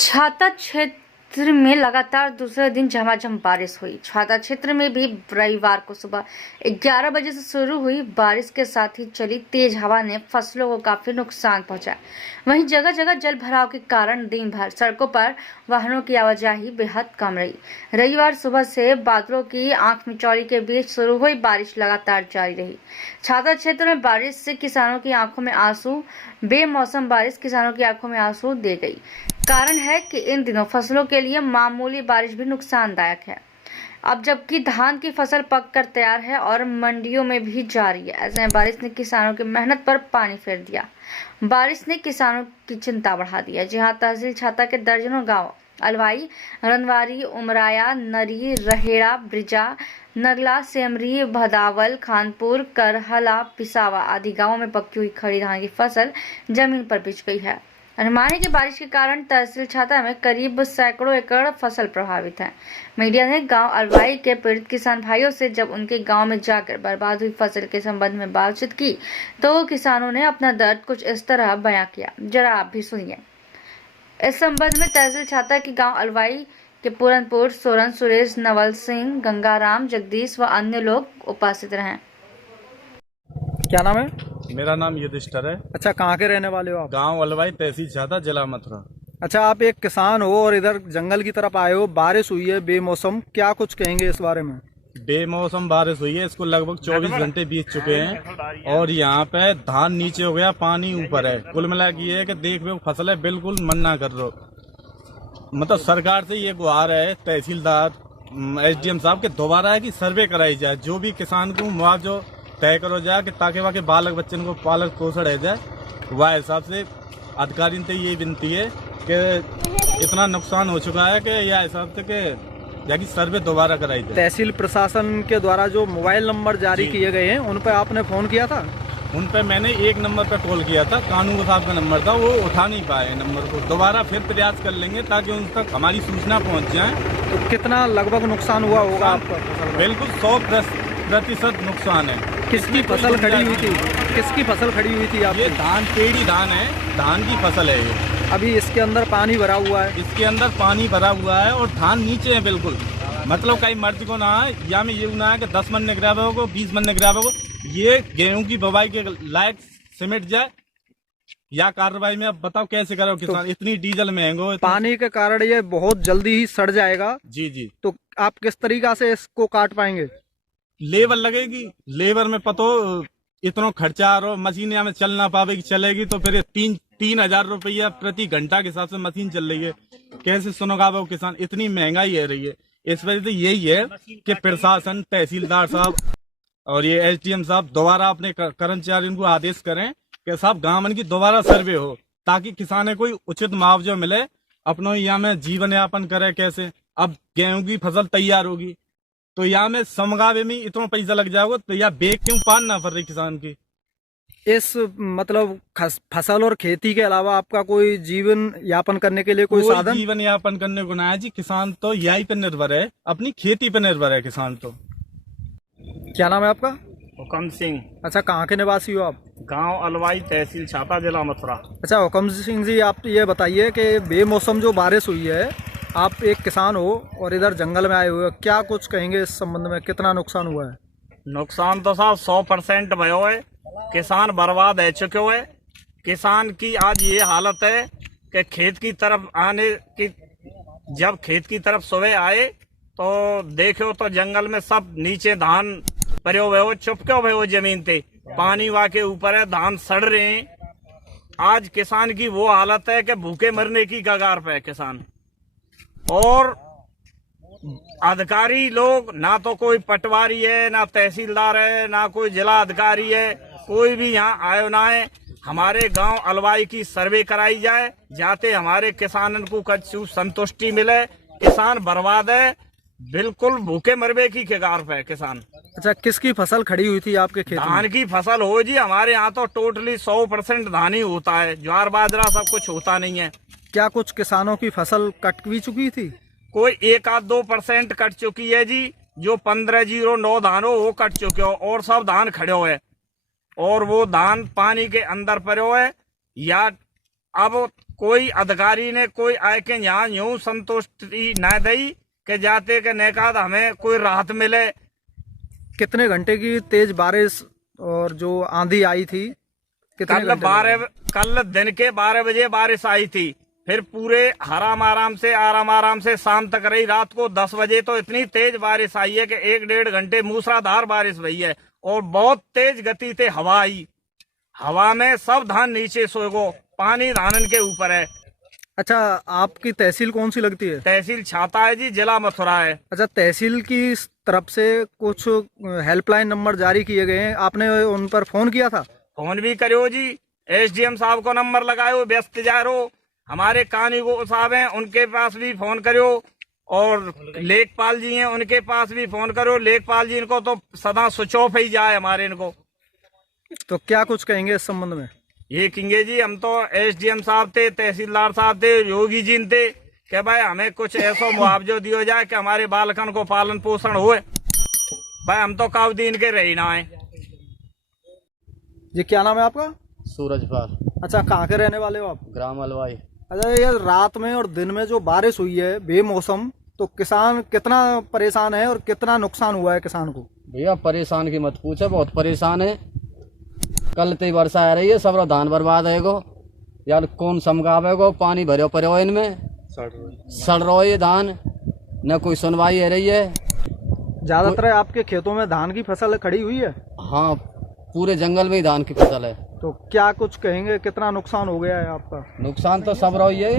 छाता क्षेत्र में लगातार दूसरे दिन झमाझम बारिश हुई। छाता क्षेत्र में भी रविवार को सुबह 11 बजे से शुरू हुई बारिश के साथ ही चली तेज हवा ने फसलों को काफी नुकसान पहुंचा। वहीं जगह जगह जल भराव के कारण दिन भर सड़कों पर वाहनों की आवाजाही बेहद कम रही। रविवार सुबह से बादलों की आंख मिचौली के बीच शुरू हुई बारिश लगातार जारी रही। छाता क्षेत्र में बारिश से किसानों की आंखों में आंसू बेमौसम बारिश किसानों की आंखों में आंसू दे गई। कारण है कि इन दिनों फसलों के लिए मामूली बारिश भी नुकसानदायक है। अब जबकि धान की फसल पककर तैयार है और मंडियों में भी जारी है, ऐसे में बारिश ने किसानों की मेहनत पर पानी फेर दिया। बारिश ने किसानों की चिंता बढ़ा दी है। जहां तहसील छाता के दर्जनों गांव अलवाई, रनवारी, उमराया, नरी, रहेड़ा, ब्रिजा, नगला, सेमरी, भदावल, खानपुर, करहला, पिसावा आदि गांवों में पकी हुई खड़ी धान की फसल जमीन पर बिछ गई है। अनुमान है कि बारिश के कारण तहसील छाता में करीब सैकड़ों एकड़ फसल प्रभावित है। मीडिया ने गांव अलवाई के पीड़ित किसान भाइयों से जब उनके गांव में जाकर बर्बाद हुई फसल के संबंध में बातचीत की तो किसानों ने अपना दर्द कुछ इस तरह बयां किया। जरा आप भी सुनिए। इस संबंध में तहसील छाता के गांव अलवाई के पूरनपुर, सोरन, सुरेश, नवल सिंह, गंगाराम, जगदीश व अन्य लोग उपस्थित रहे। क्या नाम है? मेरा नाम युधिष्ठिर है। अच्छा, कहाँ के रहने वाले हो आप? गांव अलवाई, तहसील छाता, जिला मथुरा। अच्छा, आप एक किसान हो और इधर जंगल की तरफ आए हो, बारिश हुई है बेमौसम, क्या कुछ कहेंगे इस बारे में? बेमौसम बारिश हुई है, इसको लगभग 24 घंटे बीत चुके हैं और यहाँ पे धान नीचे हो गया, पानी ऊपर है। कुल मिला के ये है कि देख रहे हो फसल है बिल्कुल मन ना कर रहे। मतलब सरकार से ये गुहार है, तहसीलदार, SDM साहब के दोबारा है कि सर्वे कराई जाए, जो भी किसान को मुआवजा तय करो जाए कि ताकि वहाँ के बालक बच्चन को पालक पोषण रह जाए। वह हिसाब से अधिकारी से ये विनती है कि इतना नुकसान हो चुका है कि यह हिसाब से कि जाकि सर्वे दोबारा कराई जाए। तहसील प्रशासन के द्वारा जो मोबाइल नंबर जारी किए गए हैं उन पर आपने फोन किया था? उन पर मैंने एक नंबर पर कॉल किया था, कानून साहब का नंबर था, वो उठा नहीं पाए नंबर को। दोबारा फिर प्रयास कर लेंगे ताकि उन तक हमारी सूचना पहुँच जाए। तो कितना लगभग नुकसान हुआ होगा आपका? बिल्कुल 100% नुकसान है। किसकी फसल खड़ी हुई थी? किसकी फसल खड़ी हुई थी आपकी? ये धान, टेढ़ी धान है, धान की फसल है ये। अभी इसके अंदर पानी भरा हुआ है? इसके अंदर पानी भरा हुआ है और धान नीचे है बिल्कुल। मतलब कई मर्जी को ना है, या में ये ना है कि 10 मन निगरावे हो, 20 मन निगरावे हो, ये गेहूं की बुवाई के लायक सिमट जाए या कार्रवाई में। अब बताओ कैसे करो किसान? तो इतनी डीजल महंगो, पानी के कारण ये बहुत जल्दी ही सड़ जाएगा। जी। तो आप किस तरीका से इसको काट पाएंगे? लेबर लगेगी, लेबर में पतो इतना खर्चा और मशीन में चल ना पावेगी, चलेगी तो फिर 3,000 रुपया प्रति घंटा के हिसाब से मशीन चल रही है। कैसे सुनोगा वो किसान? इतनी महंगाई है रही है। इस वजह से यही है कि प्रशासन, तहसीलदार साहब और ये SDM साहब दोबारा अपने कर्मचारियों को आदेश करें कि साहब गांव की दोबारा सर्वे हो ताकि किसानों को उचित मुआवजा मिले, अपनों यहाँ में जीवन यापन करे। कैसे अब गेहूं की फसल तैयार होगी तो यहाँ में समगावे में इतना पैसा लग जाएगा, तो यहाँ बेग क्यों पार ना पड़ रही किसान की? इस मतलब फसल और खेती के अलावा आपका कोई जीवन यापन करने के लिए कोई साधन? जीवन यापन करने को ना है जी। किसान तो यही पे निर्भर है, अपनी खेती पे निर्भर है किसान तो। क्या नाम है आपका? हुकम सिंह। अच्छा, कहाँ के निवासी हो आप? गांव अलवाई, तहसील छाता, जिला मथुरा। अच्छा हुकम सिंह जी, आप ये बताइए कि बेमौसम जो बारिश हुई है, आप एक किसान हो और इधर जंगल में आए हुए हो, क्या कुछ कहेंगे इस संबंध में? कितना नुकसान हुआ है? नुकसान तो साहब 100% भयो है। किसान बर्बाद है चुके हुए। किसान की आज ये हालत है कि खेत की तरफ आने की, जब खेत की तरफ सुबह आए तो देखो तो जंगल में सब नीचे धान पड़े हुए हो, चुपके हुए हो जमीन पे, पानी वहाँ के ऊपर है, धान सड़ रहे हैं। आज किसान की वो हालत है कि भूखे मरने की कगार पे है किसान। और अधिकारी लोग, ना तो कोई पटवारी है, ना तहसीलदार है, ना कोई जिला अधिकारी है, कोई भी यहाँ आयो ना है। हमारे गांव अलवाई की सर्वे कराई जाए जाते हमारे किसानन को कछु संतुष्टि मिले। किसान बर्बाद है, बिल्कुल भूखे मरबे की कगार पे है किसान। अच्छा, किसकी फसल खड़ी हुई थी आपके खेत में? धान की फसल हो जी। हमारे यहाँ तो टोटली 100% धान ही होता है, ज्वार बाजरा सब कुछ होता नहीं है। क्या कुछ किसानों की फसल कट भी चुकी थी? कोई 1-2% कट चुकी है जी। जो 1509 धान हो वो कट चुके हो और सब धान खड़े हुए और वो धान पानी के अंदर पड़े हुए या अब कोई अधिकारी ने कोई आए के यहाँ यूं संतुष्टि न दी कि जाते के नेकाद हमें कोई राहत मिले। कितने घंटे की तेज बारिश और जो आंधी आई थी, कितने घंटे? कल दिन के 12 बजे बारिश आई थी, फिर पूरे आराम से शाम तक रही। रात को 10 बजे तो इतनी तेज बारिश आई है कि 1-1.5 घंटे मूसलाधार बारिश हुई है और बहुत तेज गति से हवा आई। हवा में सब धान नीचे सोएगो, पानी धानन के ऊपर है। अच्छा, आपकी तहसील कौन सी लगती है? तहसील छाता है जी, जिला मथुरा है। अच्छा, तहसील की तरफ से कुछ हेल्पलाइन नंबर जारी किए गए हैं, आपने उन पर फोन किया था? फोन भी करो जी, SDM साहब को नंबर लगायो, व्यस्त जा रो। हमारे कानूनी साहब हैं, उनके पास भी फोन करो, और लेखपाल जी हैं, उनके पास भी फोन करो। लेखपाल जी इनको तो सदा स्विच ऑफ ही जाए हमारे इनको। तो क्या कुछ कहेंगे इस संबंध में? ये कहेंगे जी, हम तो SDM साहब थे, तहसीलदार साहब थे, योगी जी थे कि भाई हमें कुछ ऐसा मुआवजा दिया जाए कि हमारे बालकन को पालन पोषण हो। भाई हम तो काव दिन के रही ना है। जी, क्या नाम है आपका? सूरजपाल। अच्छा, कहाँ के रहने वाले हो आप? ग्राम अलवाई। अच्छा, ये रात में और दिन में जो बारिश हुई है बेमौसम, तो किसान कितना परेशान है और कितना नुकसान हुआ है किसान को? भैया परेशान की मत पूछे, बहुत परेशान है। कल ते वर्षा आ रही है, सब धान बर्बाद है गो यार, कौन समगावे गो, पानी भरे पड़े इनमें, सड़ रहा है धान, न कोई सुनवाई है रही है। ज्यादातर आपके खेतों में धान की फसल खड़ी हुई है? हाँ, पूरे जंगल में ही धान की फसल है। तो क्या कुछ कहेंगे, कितना नुकसान हो गया है आपका? नुकसान तो सब रही है,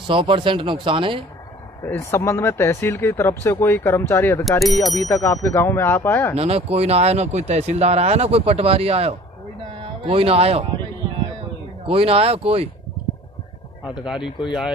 100% नुकसान है। तो इस संबंध में तहसील की तरफ से कोई कर्मचारी अधिकारी अभी तक आपके गांव में आ पाया? न कोई ना आया, न कोई तहसीलदार आया, न कोई पटवारी आया, कोई ना आया, कोई अधिकारी कोई आया।